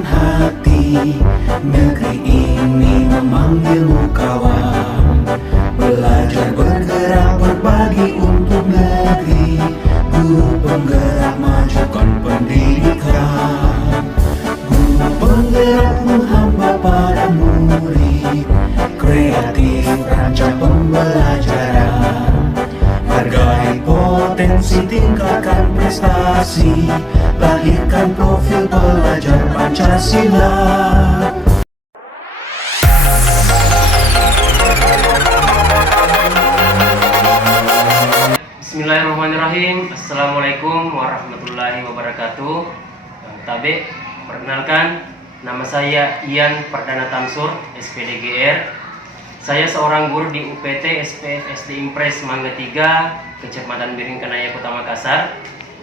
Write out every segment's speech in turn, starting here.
menyatukan hati. Negeri ini memanggilmu kawan, belajar bergerak berbagi untuk negeri. Guru penggerak majukan pendidikan, guru penggerak menghamba pada murid, kreatif rancang pembelajaran. Hargai potensi, tingkatkan prestasi, lahirkan profil pelajar Pancasila. Bismillahirrahmanirrahim. Assalamualaikum warahmatullahi wabarakatuh. Tabe, perkenalkan, nama saya Ian Perdana Tamsur, SPDGR. Saya seorang guru di UPT SPF SD Impres Mangga 3, Kecamatan Biringkanaya, Kota Makassar.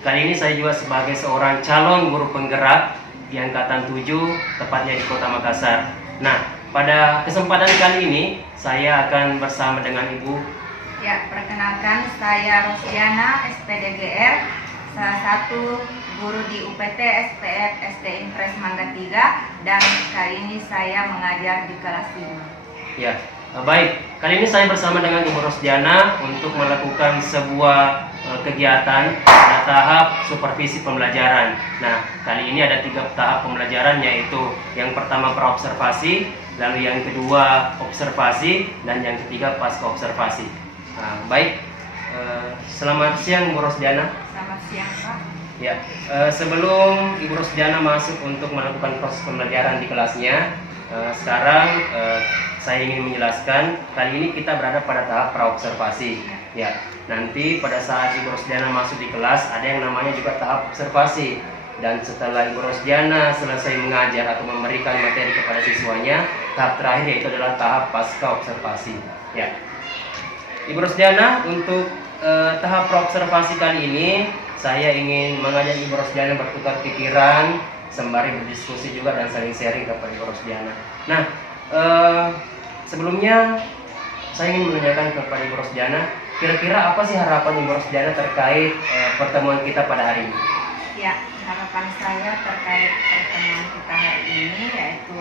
Kali ini saya juga sebagai seorang calon guru penggerak di angkatan 7, tepatnya di Kota Makassar. Nah, pada kesempatan kali ini saya akan bersama dengan Ibu. Ya, perkenalkan, saya Rosdiana, SPDGR, salah satu guru di UPT SPF SD Impres Mangga 3, dan kali ini saya mengajar di kelas 5. Ya, baik. Kali ini saya bersama dengan Ibu Rosdiana untuk melakukan sebuah kegiatan pada tahap supervisi pembelajaran. Nah, kali ini ada 3 tahap pembelajaran, yaitu yang pertama praobservasi, lalu yang kedua observasi, dan yang ketiga pasca observasi. Baik, selamat siang Bu Rosdiana. Selamat siang, Pak. Ya, sebelum Ibu Rosdiana masuk untuk melakukan proses pembelajaran di kelasnya, sekarang saya ingin menjelaskan, kali ini kita berada pada tahap praobservasi. Ya, nanti pada saat Ibu Rosdiana masuk di kelas, ada yang namanya juga tahap observasi. Dan setelah Ibu Rosdiana selesai mengajar atau memberikan materi kepada siswanya, tahap terakhir yaitu adalah tahap pasca observasi. Ya. Ibu Rosdiana, untuk tahap praobservasi kali ini saya ingin mengajak Ibu Rosdiana bertukar pikiran sembari berdiskusi juga dan saling sharing kepada Ibu Rosdiana. Nah, sebelumnya saya ingin menanyakan kepada Ibu Rosdiana, kira-kira apa sih harapan Ibu Rosdiana terkait pertemuan kita pada hari ini? Ya, harapan saya terkait pertemuan kita hari ini yaitu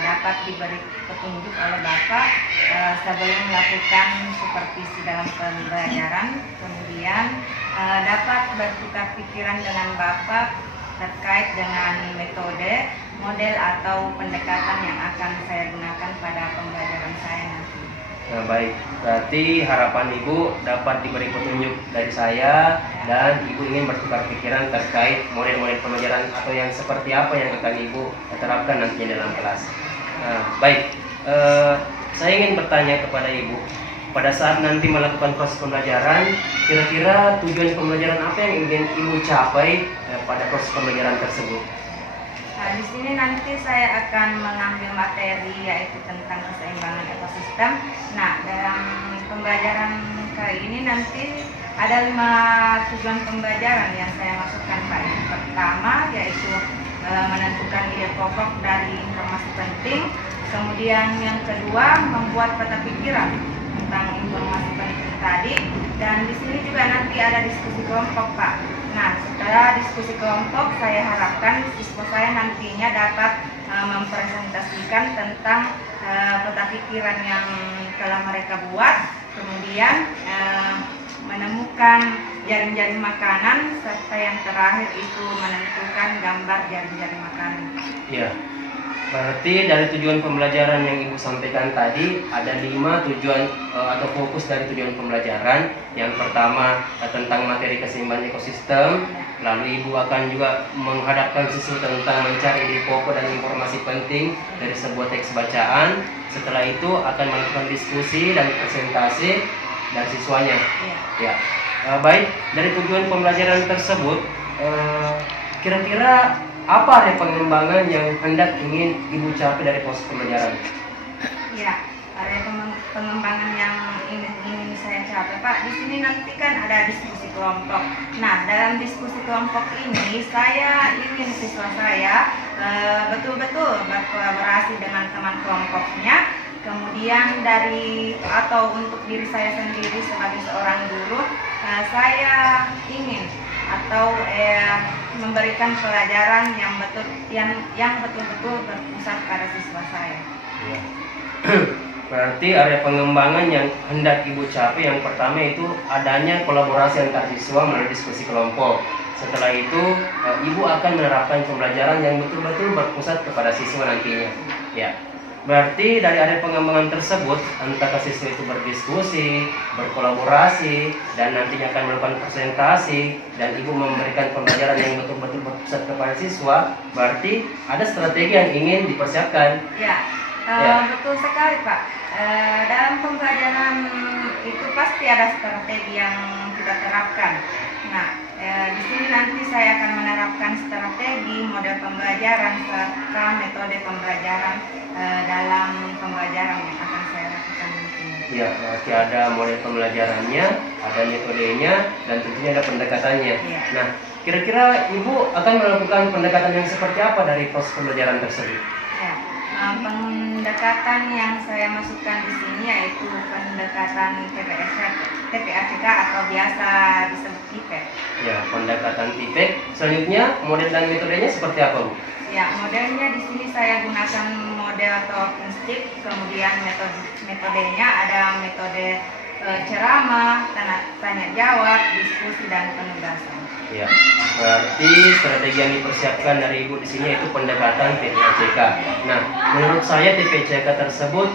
dapat diberi petunjuk oleh Bapak sebelum melakukan supervisi dalam pembelajaran, kemudian dapat bertukar pikiran dengan Bapak terkait dengan metode, model atau pendekatan yang akan saya gunakan pada pembelajaran saya nanti. Nah, baik, berarti harapan Ibu dapat diberi petunjuk dari saya dan Ibu ingin bertukar pikiran terkait model-model pembelajaran atau yang seperti apa yang akan Ibu terapkan nantinya dalam kelas. Nah, baik, saya ingin bertanya kepada Ibu, pada saat nanti melakukan proses pembelajaran, kira-kira tujuan pembelajaran apa yang ingin Ibu capai pada proses pembelajaran tersebut? Nah, di sini nanti saya akan mengambil materi yaitu tentang keseimbangan ekosistem. Nah, dalam pembelajaran kali ini nanti ada 5 tujuan pembelajaran yang saya masukkan, Pak. Yang pertama yaitu menentukan ide pokok dari informasi penting. Kemudian yang kedua membuat peta pikiran tentang informasi penting tadi. Dan di sini juga nanti ada diskusi kelompok, Pak. Nah, setelah diskusi kelompok, saya harapkan siswa saya nantinya dapat mempresentasikan tentang peta pikiran yang telah mereka buat, kemudian menemukan jaring-jaring makanan, serta yang terakhir itu menentukan gambar jaring-jaring makanan. Ya, berarti dari tujuan pembelajaran yang Ibu sampaikan tadi ada 5 tujuan atau fokus dari tujuan pembelajaran. Yang pertama tentang materi keseimbangan ekosistem, lalu Ibu akan juga menghadapkan siswa tentang mencari ide pokok dan informasi penting dari sebuah teks bacaan. Setelah itu akan melakukan diskusi dan presentasi dan siswanya. Ya, baik, dari tujuan pembelajaran tersebut, kira-kira apa area pengembangan yang hendak ingin Ibu capai dari proses pembelajaran? Ya, area pengembangan yang ingin saya capai, Pak. Di sini nanti kan ada diskusi kelompok. Nah, dalam diskusi kelompok ini saya ingin siswa saya betul-betul berkolaborasi dengan teman kelompoknya. Kemudian untuk diri saya sendiri sebagai seorang guru, saya ingin atau memberikan pelajaran yang betul-betul berpusat pada siswa saya. Ya. Berarti area pengembangan yang hendak Ibu capai yang pertama itu adanya kolaborasi antar siswa melalui diskusi kelompok. Setelah itu Ibu akan menerapkan pembelajaran yang betul-betul berpusat kepada siswa nantinya. Ya. Berarti dari area pengembangan tersebut antara siswa itu berdiskusi, berkolaborasi, dan nantinya akan melakukan presentasi, dan Ibu memberikan pembelajaran yang betul-betul berpusat kepada siswa. Berarti ada strategi yang ingin dipersiapkan. Ya, betul sekali Pak. Dalam pembelajaran itu pasti ada strategi yang kita terapkan. Nah, di sini nanti saya akan menerapkan strategi, model pembelajaran, serta metode pembelajaran dalam pembelajaran yang akan saya lakukan nantinya. Ya, berarti ada model pembelajarannya, ada metodenya, dan tentunya ada pendekatannya. Ya. Nah, kira-kira Ibu akan melakukan pendekatan yang seperti apa dari proses pembelajaran tersebut? Ya, pendekatan yang saya masukkan di sini yaitu pendekatan TPACK atau biasa disebut TIPEK. Ya, pendekatan TIPEK. Selanjutnya, model dan metodenya seperti apa, Bu? Ya, modelnya di sini saya gunakan model talking stick, kemudian metodenya ada metode ceramah, tanya jawab, diskusi, dan penugasan. Ya, berarti strategi yang dipersiapkan dari Ibu di sini yaitu pendekatan TPACK. Nah, menurut saya TPACK tersebut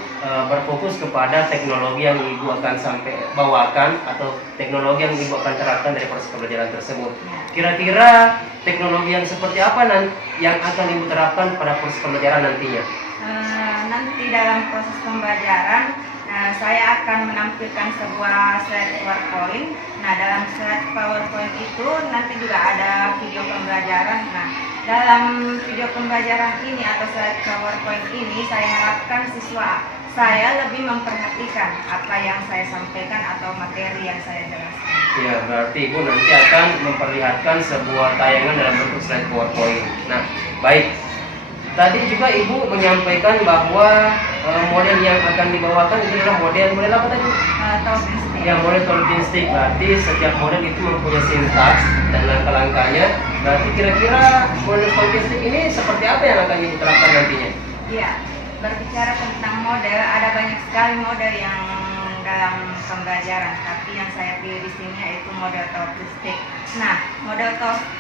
berfokus kepada teknologi yang Ibu akan sampai bawakan atau teknologi yang Ibu akan terapkan dari proses pembelajaran tersebut. Kira-kira teknologi yang seperti apa yang akan Ibu terapkan pada proses pembelajaran nantinya? Nanti dalam proses pembelajaran saya akan menampilkan sebuah slide PowerPoint. Nah, dalam slide PowerPoint itu nanti juga ada video pembelajaran. Nah, dalam video pembelajaran ini atau slide PowerPoint ini saya harapkan siswa saya lebih memperhatikan apa yang saya sampaikan atau materi yang saya jelaskan. Ya, berarti Ibu nanti akan memperlihatkan sebuah tayangan dalam bentuk slide PowerPoint. Nah, baik. Tadi juga Ibu menyampaikan bahwa model yang akan dibawakan itu adalah model apa tadi? Talking stick. Ya, model talking stick. Berarti setiap model itu mempunyai sintaks dan langkah-langkahnya. Berarti kira-kira model talking stick ini seperti apa yang akan Ibu terapkan nantinya? Iya, berbicara tentang model, ada banyak sekali model yang dalam pembelajaran, tapi yang saya pilih di sini yaitu model talking stick. Nah, model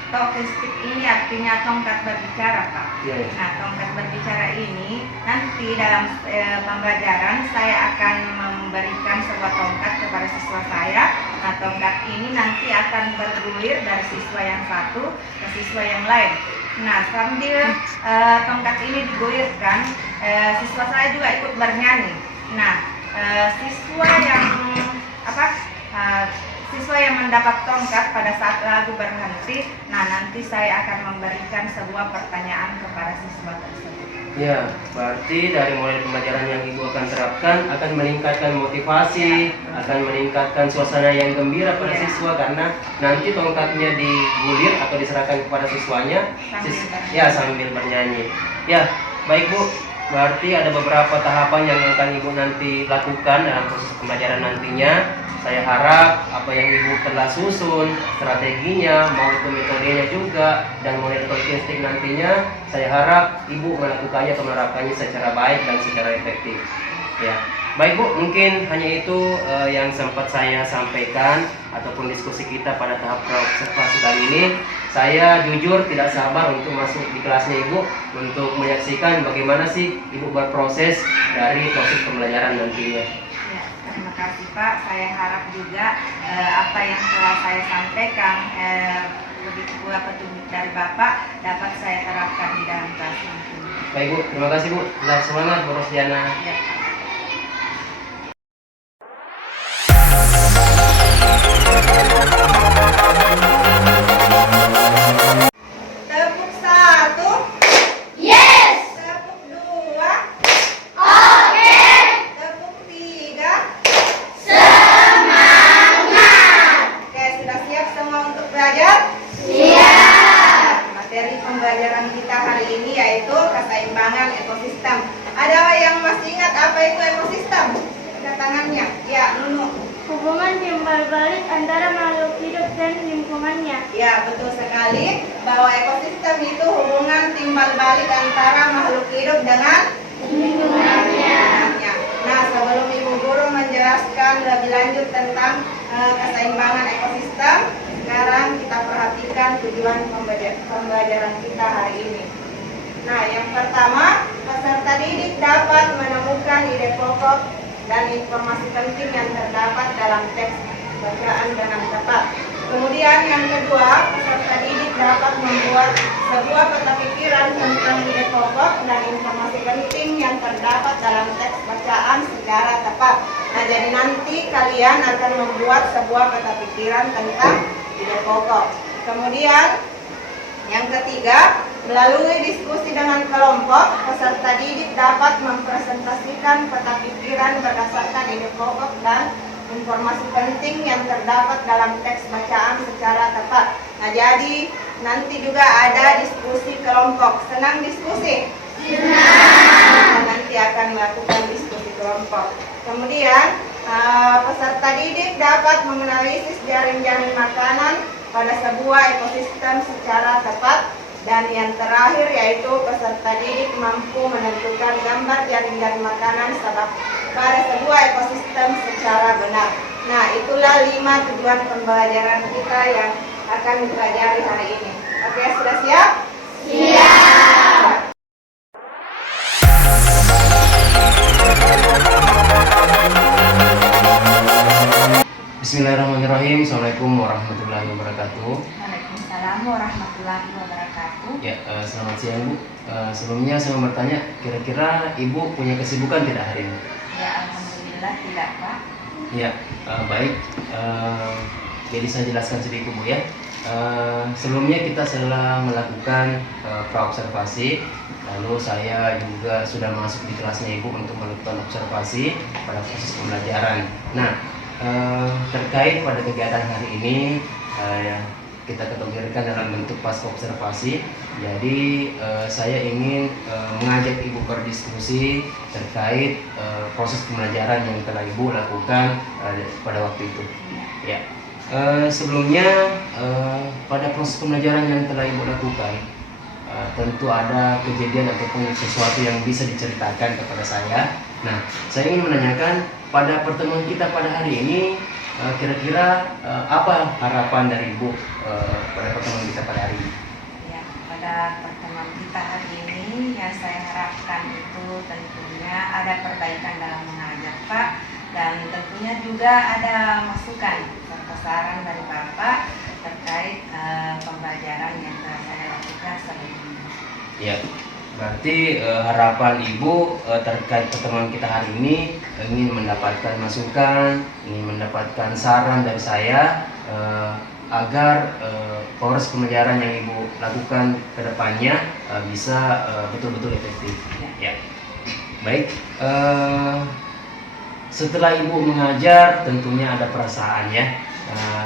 talking stick ini artinya tongkat berbicara, Pak. Iya. Nah, tongkat berbicara ini nanti dalam pembelajaran saya akan memberikan sebuah tongkat kepada siswa saya. Nah, tongkat ini nanti akan bergulir dari siswa yang satu ke siswa yang lain. Nah, sambil tongkat ini digulirkan, siswa saya juga ikut bernyanyi. Nah, siswa yang mendapat tongkat pada saat lagu berhenti, nah nanti saya akan memberikan sebuah pertanyaan kepada siswa tersebut. Ya, berarti dari mulai pembelajaran yang Ibu akan terapkan akan meningkatkan motivasi, akan meningkatkan suasana yang gembira pada siswa karena nanti tongkatnya digulir atau diserahkan kepada siswanya sambil bernyanyi. Ya, baik Bu. Berarti ada beberapa tahapan yang akan Ibu nanti lakukan dalam proses pembelajaran nantinya. Saya harap apa yang Ibu telah susun, strateginya maupun metodenya juga, dan model talking stick nantinya, saya harap Ibu melakukannya atau menerapkannya secara baik dan secara efektif. Ya, baik Bu, mungkin hanya itu yang sempat saya sampaikan ataupun diskusi kita pada tahap observasi kali ini. Saya jujur tidak sabar untuk masuk di kelasnya Ibu untuk menyaksikan bagaimana sih Ibu berproses dari proses pembelajaran nantinya. Ya, terima kasih Pak. Saya harap juga apa yang telah saya sampaikan lebih buah petunjuk dari Bapak dapat saya terapkan di dalam kelas nanti. Baik Bu, terima kasih Bu. Tetap semangat Bu Rosdiana. Ya. Tepuk satu. Yes! Tepuk dua. Oke! Tepuk tiga. Semangat! Oke, sudah siap semua untuk belajar? Siap! Materi pembelajaran kita hari ini yaitu keseimbangan ekosistem. Ada yang masih ingat apa itu ekosistem? Ada tangannya. Ya, Nunu. hubungan timbal balik antara makhluk hidup dan lingkungannya. Ya, betul sekali bahwa ekosistem itu hubungan timbal balik antara makhluk hidup dengan lingkungannya. Nah, sebelum Ibu Guru menjelaskan lebih lanjut tentang keseimbangan ekosistem, sekarang kita perhatikan tujuan pembelajaran kita hari ini. Nah, yang pertama, peserta didik dapat menemukan ide pokok dan informasi penting yang terdapat dalam teks bacaan dengan tepat. Kemudian yang kedua, peserta didik dapat membuat sebuah peta pikiran tentang ide pokok dan informasi penting yang terdapat dalam teks bacaan secara tepat. Nah, jadi nanti kalian akan membuat sebuah peta pikiran tentang ide pokok. Kemudian yang ketiga, melalui diskusi dengan kelompok, peserta didik dapat mempresentasikan peta pikiran berdasarkan ide pokok dan informasi penting yang terdapat dalam teks bacaan secara tepat. Nah, jadi nanti juga ada diskusi kelompok. Senang diskusi? Senang. Nanti akan melakukan diskusi kelompok. Kemudian peserta didik dapat menganalisis jaring-jaring makanan pada sebuah ekosistem secara tepat. Dan yang terakhir yaitu peserta didik mampu menentukan gambar jaring-jaring makanan pada sebuah ekosistem secara benar. Nah, itulah 5 tujuan pembelajaran kita yang akan dipelajari hari ini. Oke, sudah siap? Siap. Bismillahirrahmanirrahim. Assalamualaikum warahmatullahi wabarakatuh. Waalaikumsalam warahmatullahi wabarakatuh. Ya, selamat siang Bu. Sebelumnya saya mau bertanya, kira-kira Ibu punya kesibukan tidak hari ini? Ya, alhamdulillah tidak, Pak. Ya, baik. Jadi saya jelaskan sedikit Bu ya. Sebelumnya kita telah melakukan praobservasi, lalu saya juga sudah masuk di kelasnya Ibu untuk melakukan observasi pada proses pembelajaran. Nah, terkait pada kegiatan hari ini kita ketemukan dalam bentuk pasca observasi. Jadi saya ingin mengajak Ibu berdiskusi terkait proses pembelajaran yang telah Ibu lakukan pada waktu itu. Ya, sebelumnya pada proses pembelajaran yang telah Ibu lakukan, tentu ada kejadian ataupun sesuatu yang bisa diceritakan kepada saya. Nah, saya ingin menanyakan pada pertemuan kita pada hari ini, kira-kira apa harapan dari Ibu pada pertemuan kita pada hari ini? Ya, pada pertemuan kita hari ini yang saya harapkan itu tentunya ada perbaikan dalam mengajar, Pak, dan tentunya juga ada masukan serta saran dari Bapak terkait pembelajaran yang telah saya lakukan sebelumnya. Ya, berarti harapan Ibu terkait pertemuan kita hari ini ingin mendapatkan masukan, ingin mendapatkan saran dari saya agar proses pembelajaran yang Ibu lakukan ke depannya bisa betul-betul efektif. Ya, baik. Setelah Ibu mengajar, tentunya ada perasaan ya.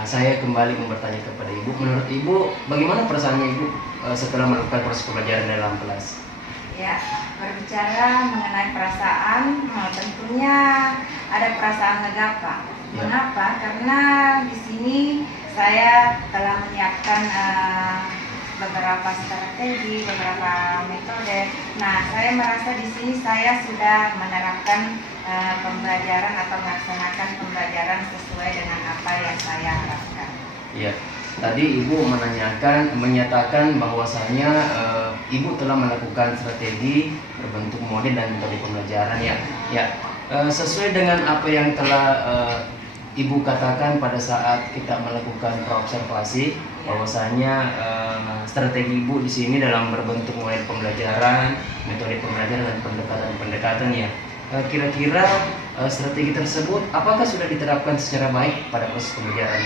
Saya kembali mau bertanya kepada Ibu, menurut Ibu bagaimana perasaannya Ibu setelah melakukan proses pembelajaran dalam kelas? Ya, berbicara mengenai perasaan, tentunya ada perasaan lega, Pak. Ya. Mengapa? Karena di sini saya telah menyiapkan beberapa strategi, beberapa metode. Nah, saya merasa di sini saya sudah menerapkan pembelajaran atau melaksanakan pembelajaran sesuai dengan apa yang saya harapkan. Iya. Tadi Ibu menyatakan bahwasanya Ibu telah melakukan strategi berbentuk model dan metode pembelajaran ya. Ya, sesuai dengan apa yang telah Ibu katakan pada saat kita melakukan praobservasi, bahwasanya strategi Ibu di sini dalam berbentuk model pembelajaran, metode pembelajaran dan pendekatan ya. Kira-kira strategi tersebut apakah sudah diterapkan secara baik pada proses pembelajaran?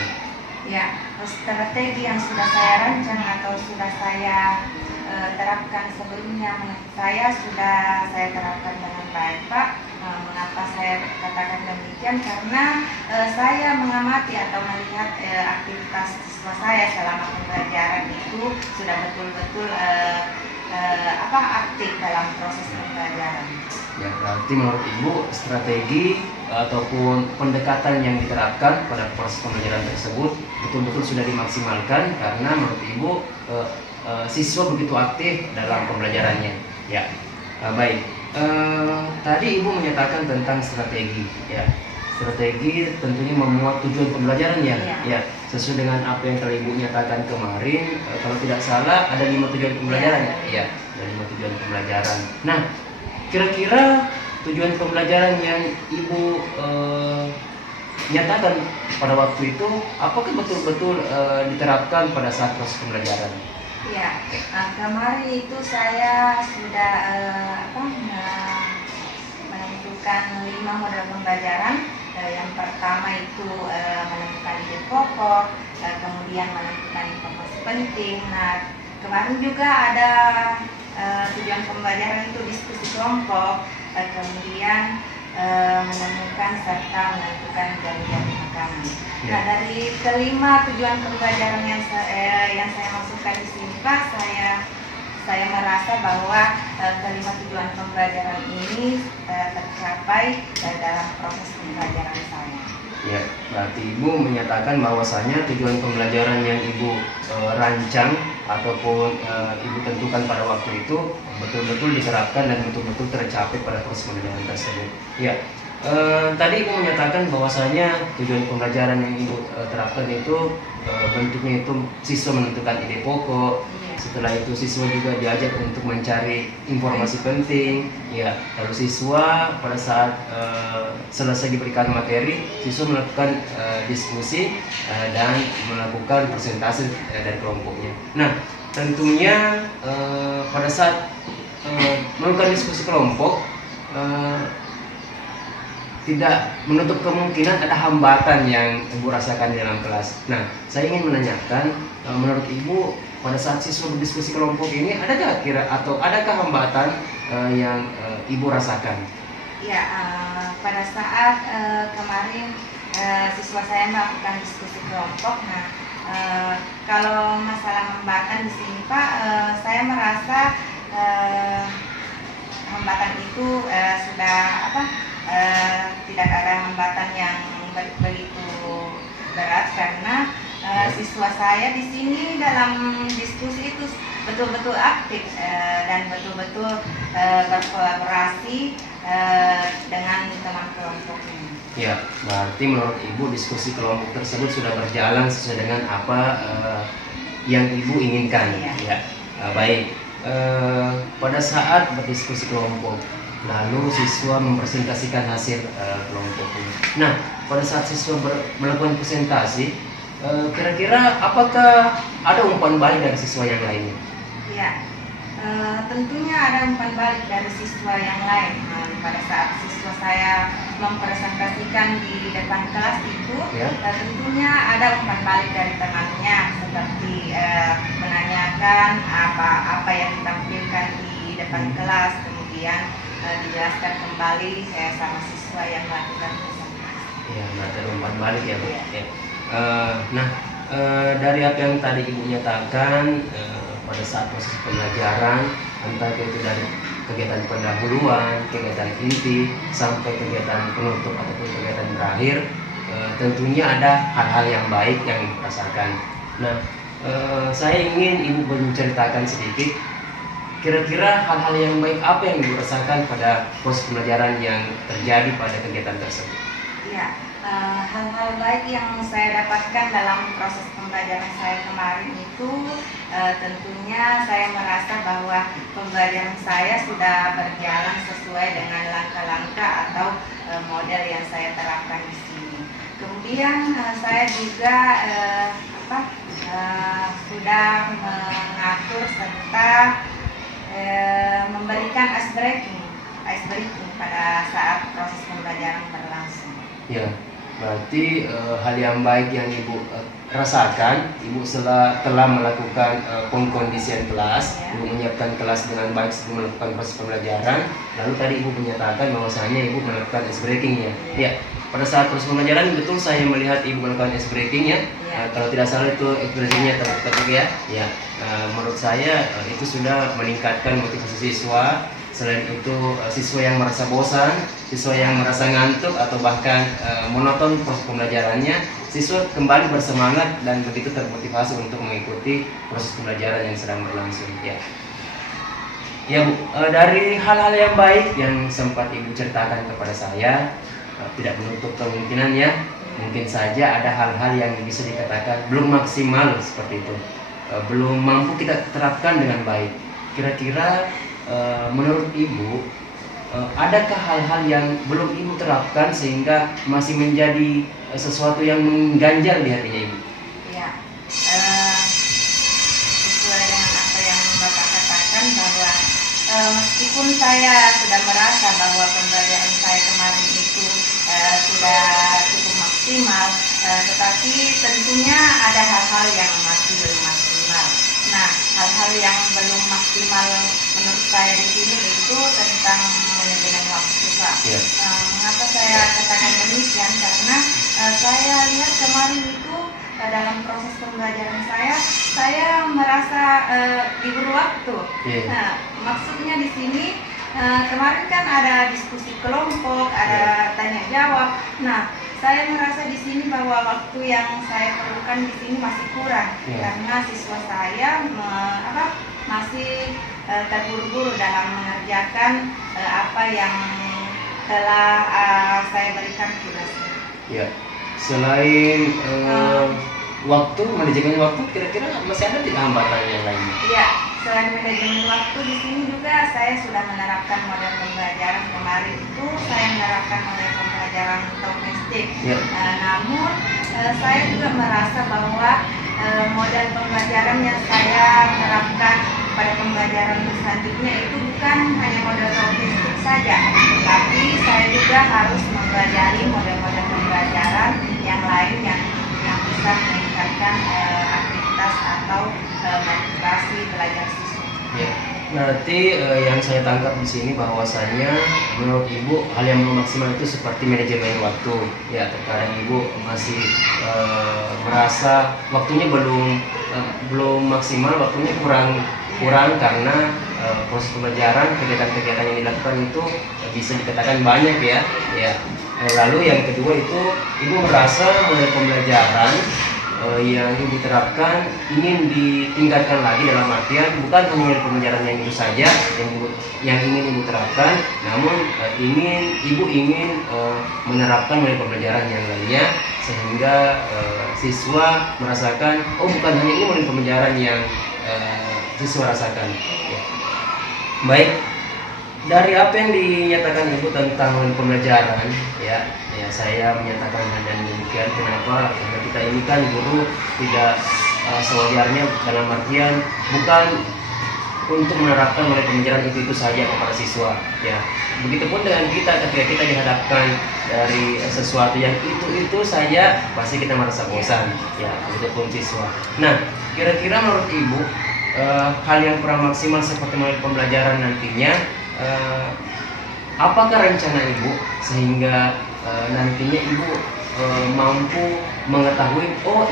Ya, strategi yang sudah saya rancang atau sudah saya terapkan sebelumnya, menurut saya sudah saya terapkan dengan baik, Pak. Mengapa saya katakan demikian? Karena saya mengamati atau melihat aktivitas siswa saya selama pembelajaran itu sudah betul-betul aktif dalam proses pembelajaran. Ya, berarti menurut Ibu strategi ataupun pendekatan yang diterapkan pada proses pembelajaran tersebut betul-betul sudah dimaksimalkan, karena menurut Ibu siswa begitu aktif dalam pembelajarannya. Ya, baik. Tadi Ibu menyatakan tentang strategi, ya. Strategi tentunya memuat tujuan pembelajaran ya. Iya. Ya, sesuai dengan apa yang telah Ibu nyatakan kemarin, kalau tidak salah ada 5 tujuan pembelajaran. Ya, ada 5 tujuan pembelajaran. Nah, kira-kira tujuan pembelajaran yang Ibu nyatakan pada waktu itu, apakah betul-betul diterapkan pada saat proses pembelajaran? Ya, kemarin itu saya sudah menentukan 5 model pembelajaran. Yang pertama itu menentukan ide pokok, kemudian menentukan informasi penting. Nah, kemarin juga ada tujuan pembelajaran itu diskusi kelompok, kemudian menemukan serta menentukan janji-janji makanan. Ya. Nah, dari kelima tujuan pembelajaran yang saya masukkan di sini, Pak, saya merasa bahwa kelima tujuan pembelajaran ini tercapai dalam proses pembelajaran saya. Ya, berarti Ibu menyatakan bahwasanya tujuan pembelajaran yang Ibu rancang ataupun Ibu tentukan pada waktu itu betul-betul diterapkan dan betul-betul tercapai pada proses pembelajaran tersebut. Ya, tadi Ibu menyatakan bahwasanya tujuan pembelajaran yang Ibu terapkan itu bentuknya itu siswa menentukan ide pokok. Setelah itu siswa juga diajak untuk mencari informasi penting, ya. Lalu siswa pada saat selesai diberikan materi, siswa melakukan diskusi dan melakukan presentasi dari kelompoknya. Nah, tentunya pada saat melakukan diskusi kelompok, tidak menutup kemungkinan ada hambatan yang Ibu rasakan di dalam kelas. Nah, saya ingin menanyakan, menurut Ibu pada saat siswa berdiskusi kelompok ini adakah hambatan yang Ibu rasakan? Ya, pada saat kemarin siswa saya melakukan diskusi kelompok. Nah, kalau masalah hambatan di sini, Pak, saya merasa hambatan itu tidak ada hambatan yang begitu berat, karena siswa saya di sini dalam diskusi itu betul-betul aktif dan betul-betul berkolaborasi dengan teman kelompoknya. Ya, berarti menurut Ibu diskusi kelompok tersebut sudah berjalan sesuai dengan apa yang Ibu inginkan. Iya. Ya, baik. Pada saat berdiskusi kelompok, lalu siswa mempresentasikan hasil kelompoknya. Nah, pada saat siswa melakukan presentasi, kira-kira apakah ada umpan balik dari siswa yang lainnya? Ya, tentunya ada umpan balik dari siswa yang lain. Pada saat siswa saya mempresentasikan di depan kelas itu, Ya. Tentunya ada umpan balik dari temannya, seperti menanyakan apa yang ditampilkan di depan kelas, kemudian dijelaskan kembali sama siswa yang melakukan presentasi. Ya, berarti ada umpan balik ya, Bu. Iya. Ya. Nah, dari apa yang tadi Ibu nyatakan, pada saat proses pembelajaran, entah itu dari kegiatan pendahuluan, kegiatan inti, sampai kegiatan penutup ataupun kegiatan berakhir, tentunya ada hal-hal yang baik yang Ibu rasakan. Nah, saya ingin Ibu menceritakan sedikit, kira-kira hal-hal yang baik apa yang Ibu rasakan pada proses pembelajaran yang terjadi pada kegiatan tersebut? Ya, hal-hal baik yang saya dapatkan dalam proses pembelajaran saya kemarin itu tentunya saya merasa bahwa pembelajaran saya sudah berjalan sesuai dengan langkah-langkah atau model yang saya terapkan di sini. Kemudian saya juga sudah mengatur serta memberikan ice breaking pada saat proses pembelajaran berlangsung. Ya, berarti hal yang baik yang Ibu rasakan, Ibu telah melakukan pengkondisian kelas, Ya. Ibu menyiapkan kelas dengan baik sebelum melakukan proses pembelajaran. Lalu tadi Ibu menyatakan bahwasanya Ibu melakukan ice breaking ya. Ya, pada saat proses pembelajaran betul saya melihat Ibu melakukan ice breaking ya. Ya. Kalau tidak salah itu ekspresinya tertutup ya. Ya, menurut saya itu sudah meningkatkan motivasi siswa Selain itu siswa yang merasa bosan, siswa yang merasa ngantuk atau bahkan monoton proses pembelajarannya, siswa kembali bersemangat dan begitu termotivasi untuk mengikuti proses pembelajaran yang sedang berlangsung. Ya, ya Bu, dari hal-hal yang baik yang sempat Ibu ceritakan kepada saya, tidak menutup kemungkinan ya, mungkin saja ada hal-hal yang bisa dikatakan belum maksimal seperti itu, belum mampu kita terapkan dengan baik. Kira-kira menurut Ibu, adakah hal-hal yang belum Ibu terapkan sehingga masih menjadi sesuatu yang mengganjal di hatinya Ibu? Ya, sesuai dengan apa yang Bapak katakan bahwa meskipun saya sudah merasa bahwa pembelajaran saya kemarin itu sudah cukup maksimal, tetapi tentunya ada hal-hal yang masih belum maksimal. Nah, hal-hal yang belum maksimal menurut saya di sini itu tentang manajemen waktu, Pak. Ya. Mengapa saya katakan demikian? Karena saya lihat kemarin itu dalam proses pembelajaran saya merasa diberi waktu. Ya. Nah, maksudnya di sini kemarin kan ada diskusi kelompok, ada tanya jawab. Nah, saya merasa di sini bahwa waktu yang saya perlukan di sini masih kurang karena siswa saya masih terburu-buru dalam mengerjakan apa yang telah saya berikan tugasnya. Ya, selain waktu, manajemen waktu, kira-kira masih ada tidak hambatan yang lain? Iya, selain manajemen waktu di sini juga saya sudah menerapkan model pembelajaran. Kemarin itu saya menerapkan model pembelajaran domestik. Ya. Namun saya juga merasa bahwa model pembelajaran yang saya terapkan pada pembelajaran selanjutnya itu bukan hanya model domestik saja, tapi saya juga harus mempelajari model-model pembelajaran yang lain yang bisa meningkatkan aktivitas atau motivasi belajar siswa. Ya. Berarti yang saya tangkap di sini bahwasanya menurut Ibu hal yang belum maksimal itu seperti manajemen waktu. Ya, terkadang Ibu masih merasa waktunya belum maksimal, waktunya kurang karena proses pembelajaran, kegiatan-kegiatan yang dilakukan itu bisa dikatakan banyak ya. Ya. Lalu yang kedua itu Ibu merasa model pembelajaran yang Ibu terapkan ingin ditingkatkan lagi, dalam artian bukan hanya model pembelajaran yang itu saja yang ingin Ibu terapkan, namun Ibu ingin menerapkan model pembelajaran yang lainnya sehingga siswa merasakan bukan hanya ini model pembelajaran yang siswa rasakan. Ya. Baik, dari apa yang dinyatakan Ibu tentang model pembelajaran, ya saya menyatakan hal dan demikian. Kenapa? Karena kita ini kan guru tidak sewajarnya, dalam artian bukan untuk menerapkan model pembelajaran itu saja kepada siswa. Ya, begitupun dengan kita ketika kita dihadapkan dari sesuatu yang itu saja, pasti kita merasa bosan. Ya, begitupun siswa. Nah, kira-kira menurut Ibu hal yang kurang maksimal seperti model pembelajaran nantinya, apakah rencana Ibu sehingga nantinya Ibu mampu mengetahui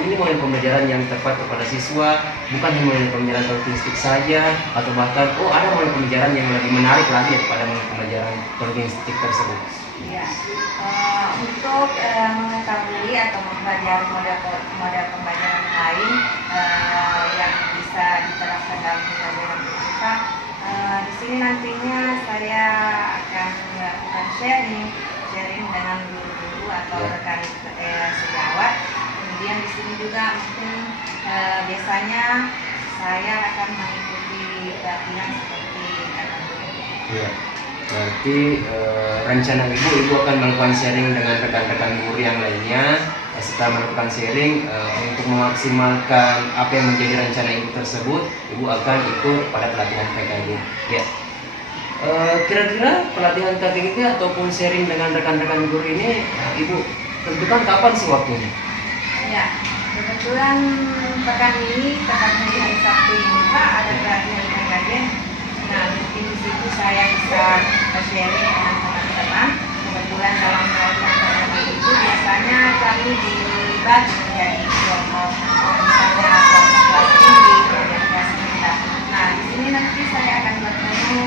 ini model pembelajaran yang tepat kepada siswa, bukan hanya model pembelajaran logistik saja, atau bahkan ada model pembelajaran yang lebih menarik lagi daripada model pembelajaran logistik tersebut? Ya, untuk mengetahui atau mempelajari model pembelajaran lain yang bisa diterapkan dalam pembelajaran kita, di sini nantinya saya akan melakukan sharing dengan guru-guru atau rekan sejawat. Kemudian di sini juga mungkin biasanya saya akan mengikuti pelatihan seperti kata guru. Iya. Berarti rencana Ibu akan melakukan sharing dengan rekan-rekan guru yang lainnya. Setelah melakukan sharing untuk memaksimalkan apa yang menjadi rencana Ibu tersebut, Ibu akan ikut pada pelatihan PKG. Ya. Kira-kira pelatihan KKG ataupun sharing dengan rekan-rekan guru ini Ibu tentukan kapan sih waktunya? Ya, kebetulan pekan ini, tepatnya di hari Sabtu ini Pak, ada pelatihan PKG. Nah, mungkin di situ saya bisa sharing dengan teman-teman. Kebetulan dalam pelatihan PKG itu biasanya kami dibagi menjadi kelompok, misalnya kelompok kelas tinggi, kemudian kelas rendah. Nah, di sini nanti saya akan bertemu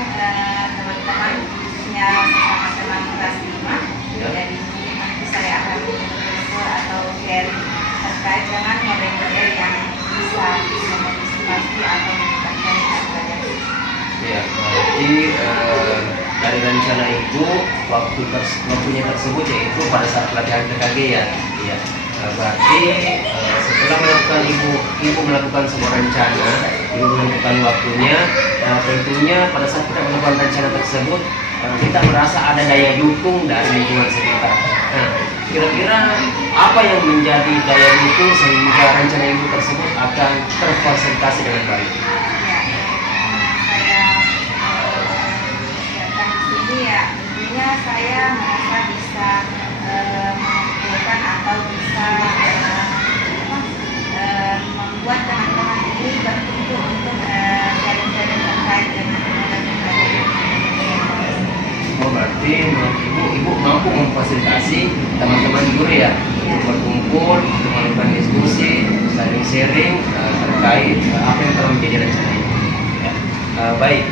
teman-teman teman-teman, khususnya sesama teman kelas 5. Ya. Jadi nanti saya akan berkumpul atau sharing terkait dengan model-model yang bisa memotivasi atau meningkatkan pelajaran. Ya, berarti dari rencana Ibu waktunya tersebut yaitu pada saat pelatihan TKG ya. Iya. Berarti setelah Ibu melakukan sebuah rencana, Ibu menentukan waktunya. Tentunya pada saat kita melakukan rencana tersebut, kita merasa ada daya dukung dari lingkungan sekitar. Nah, kira-kira apa yang menjadi daya dukung sehingga rencana Ibu tersebut akan terfasilitasi dengan baik? Tentunya saya merasa bisa mengumpulkan atau bisa membuat teman-teman ini berkumpul untuk sharing-sharing terkait dengan Oh, berarti menurut Ibu mampu memfasilitasi teman-teman guru ya untuk berkumpul, untuk melakukan diskusi, saling sharing terkait apa yang telah menjadi rencana ini. Ya. Baik.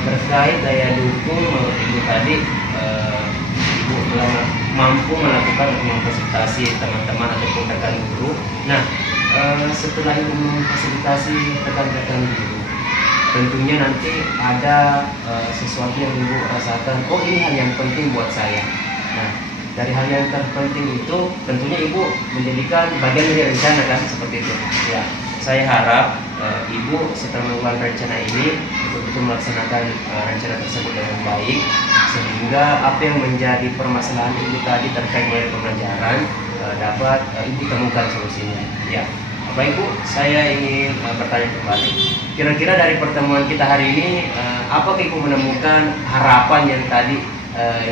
Terkait daya dukung menurut Ibu tadi, Ibu telah mampu melakukan untuk memfasilitasi teman-teman ataupun rekan guru. Nah, setelah Ibu memfasilitasi rekan-rekan guru, tentunya nanti ada sesuatu yang Ibu rasakan, oh ini hal yang penting buat saya. Nah, dari hal yang terpenting itu tentunya Ibu menjadikan bagian dari rencana kan, seperti itu. Ya, saya harap Ibu setelah melakukan rencana ini betul-betul melaksanakan rencana tersebut dengan baik, sehingga apa yang menjadi permasalahan Ibu tadi terkait dengan pembelajaran dapat Ibu temukan solusinya. Ya, Bapak Ibu, saya ingin bertanya kembali. Kira-kira dari pertemuan kita hari ini, apakah Ibu menemukan harapan yang tadi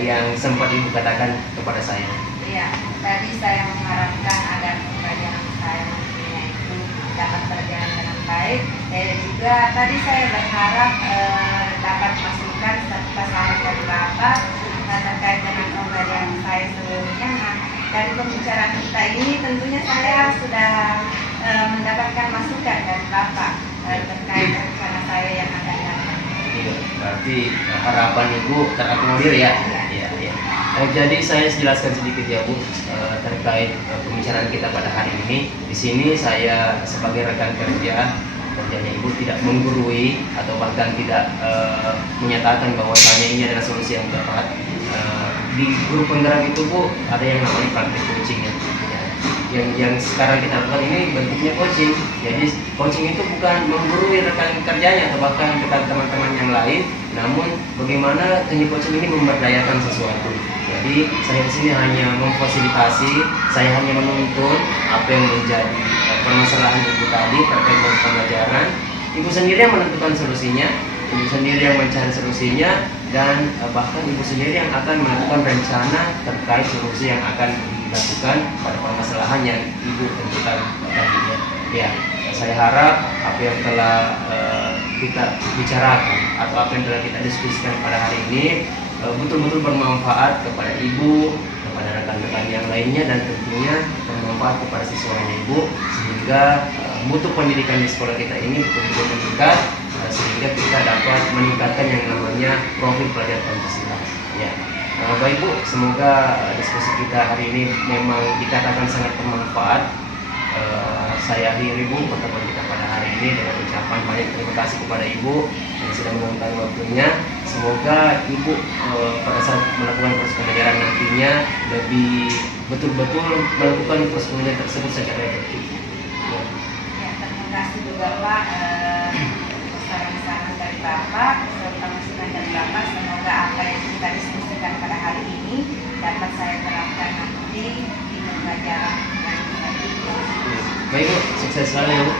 yang sempat Ibu katakan kepada saya? Iya, tadi saya mengharapkan agar pembelajaran saya nantinya itu dapat berjalan dengan baik. Dan juga tadi saya berharap dapat masukan serta saran dari Bapak terkait dengan pembelajaran saya sebelumnya. Nah, dari pembicaraan kita ini tentunya saya sudah mendapatkan masukan dari Bapak terkait rencana saya yang akan datang. Iya, berarti harapan Ibu terakomodir ya. Iya, iya. Jadi saya jelaskan sedikit ya Bu terkait pembicaraan kita pada hari ini. Di sini saya sebagai rekan kerjanya Ibu tidak menggurui atau bahkan tidak menyatakan bahwasanya ini adalah solusi yang tepat. Di grup penggerak itu Bu ada yang namanya praktik coaching ya. Yang sekarang kita lakukan ini bentuknya coaching. Jadi coaching itu bukan menggurui rekan kerjanya atau bahkan rekan teman-teman yang lain, namun bagaimana teknik coaching ini memberdayakan sesuatu. Jadi saya di sini hanya memfasilitasi, saya hanya menuntun apa yang menjadi permasalahan Ibu tadi terkait dengan pembelajaran. Ibu sendiri yang menentukan solusinya, Ibu sendiri yang mencari solusinya, dan bahkan Ibu sendiri yang akan melakukan rencana terkait solusi yang akan dilakukan pada permasalahan yang Ibu tentukan tadinya. Ya, saya harap apa yang telah kita bicarakan atau apa yang telah kita diskusikan pada hari ini betul-betul bermanfaat kepada Ibu, kepada rekan-rekan yang lainnya, dan tentunya bermanfaat kepada siswanya Ibu, sehingga mutu pendidikan di sekolah kita ini betul-betul meningkat, sehingga kita dapat meningkatkan yang namanya profil pelajar Pancasila. Ya. Baik Bu, semoga diskusi kita hari ini memang dikatakan sangat bermanfaat. Saya akhiri Bu pertemuan kita pada hari ini dengan ucapan banyak terima kasih kepada Ibu yang sudah meluangkan waktunya. Semoga Ibu pada saat melakukan proses pembelajaran nantinya lebih betul-betul melakukan proses pembelajaran tersebut secara efektif. Ya, terima kasih juga Pak saran-saran dari Bapak serta masukan dari Bapak. Semoga apa yang kita diskusikan pada hari ini dapat saya terapkan nanti di pembelajaran. Baik Bu, sukses selalu ya Bu.